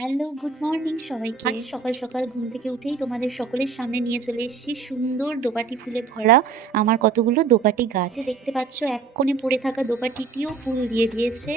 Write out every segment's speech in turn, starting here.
Hello, good morning সবাইকে। আজ সকাল, সকাল ঘুম থেকে উঠেই তোমাদের সকলের সামনে নিয়ে চলে এসেছি সুন্দর দোপাটি ফুলে ভরা আমার কতগুলো দোপাটি গাছ। যে দেখতে পাচ্ছ এক কোণে পড়ে থাকা দোপাটিটিও ফুল দিয়ে দিয়েছে।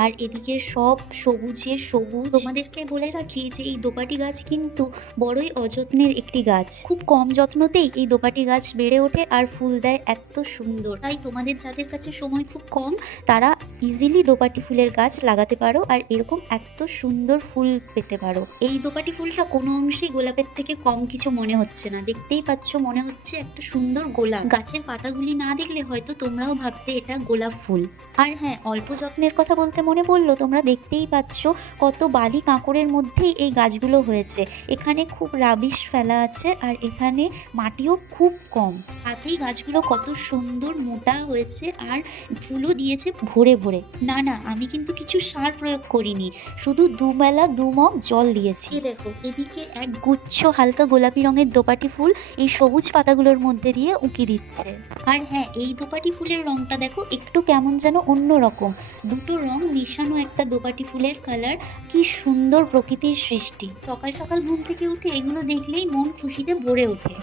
আর এদিকে সব সবুজে সবুজ। তোমাদেরকে বলে রাখি যে এই দোপাটি গাছ কিন্তু বড়ই অযত্নের একটি গাছ। খুব কম যত্নতেই এই দোপাটি গাছ বেড়ে ওঠে আর ফুল দেয় এত সুন্দর। তাই তোমাদের যাদের কাছে সময় খুব কম তারা ইজিলি দোপাটি ফুলের গাছ লাগাতে পারো আর এরকম এত সুন্দর ফুল পেতে পারো। এই দোপাটি ফুলটা কোনো অংশেই গোলাপের থেকে কম কিছু মনে হচ্ছে না। দেখতেই পাচ্ছ, মনে হচ্ছে একটা সুন্দর গোলাপ। গাছের পাতাগুলি না দেখলে হয়তো তোমরাও ভাবতে এটা গোলাপ ফুল। আর হ্যাঁ, অল্প যত্নের কথা বলতে মনে পড়লো, তোমরা দেখতেই পাচ্ছ কত বালি কাঁকড়ের মধ্যেই এই গাছগুলো হয়েছে। এখানে খুব রাবিশ ফেলা আছে আর এখানে মাটিও খুব কম, তাতেই গাছগুলো কত সুন্দর মোটা হয়েছে আর ফুলও দিয়েছে ভরে ভরে। না না, আমি কিন্তু কিছু সার প্রয়োগ করিনি, শুধু দুবেলা দুমগ জল দিয়েছি। দেখো, এদিকে এক গুচ্ছ হালকা গোলাপি রঙের দোপাটি ফুল এই সবুজ পাতাগুলোর মধ্যে দিয়ে উঁকি দিচ্ছে। আর হ্যাঁ, এই দোপাটি ফুলের রংটা দেখো একটু কেমন যেন অন্য রকম, দুটো রং মিশানো একটা দোপাটি ফুলের কালার। কি সুন্দর প্রকৃতির সৃষ্টি। সকাল সকাল ঘুম থেকে উঠে এগুলো দেখলেই মন খুশিতে ভরে ওঠে।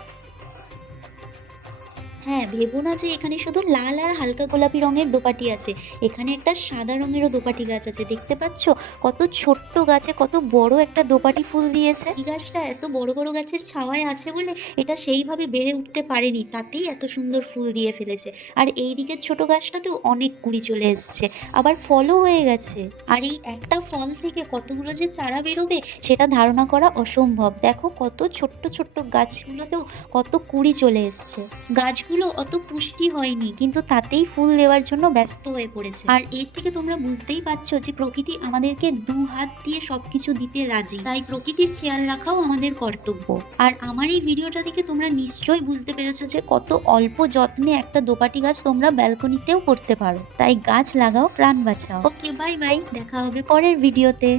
হ্যাঁ, ভেবো না যে এখানে শুধু লাল আর হালকা গোলাপি রঙের দোপাটি আছে, এখানে একটা সাদা রঙেরও দোপাটি গাছ আছে। দেখতে পাচ্ছ কত ছোট্ট গাছে কত বড় একটা দোপাটি ফুল দিয়েছে। এই গাছটা এত বড় বড় গাছের ছাওয়ায় আছে বলে এটা সেইভাবে বেড়ে উঠতে পারেনি, তাতেই এত সুন্দর ফুল দিয়ে ফেলেছে। আর এই দিকের ছোট গাছটাতেও অনেক কুড়ি চলে এসছে, আবার ফলও হয়ে গেছে। আর এই একটা ফল থেকে কতগুলো যে চারা বেরোবে সেটা ধারণা করা অসম্ভব। দেখো কত ছোট্ট ছোট্ট গাছগুলোতেও কত কুড়ি চলে এসছে। গাছগুলো অত পুষ্টি হয়নি, কিন্তু তাতেই ফুল দেওয়ার জন্য ব্যস্ত হয়ে পড়েছে। আর এর থেকে তোমরা বুঝতেই পারছো যে প্রকৃতি আমাদেরকে দু হাত দিয়ে সবকিছু দিতে রাজি, তাই প্রকৃতির খেয়াল রাখাও আমাদের কর্তব্য। আর আমার এই ভিডিওটা দেখে তোমরা নিশ্চয়ই বুঝতে পেরেছো যে কত অল্প যত্নে একটা দোপাটি গাছ তোমরা ব্যালকনিতেও করতে পারো। তাই গাছ লাগাও, প্রাণ বাঁচাও। ওকে, বাই বাই, দেখা হবে পরের ভিডিওতে।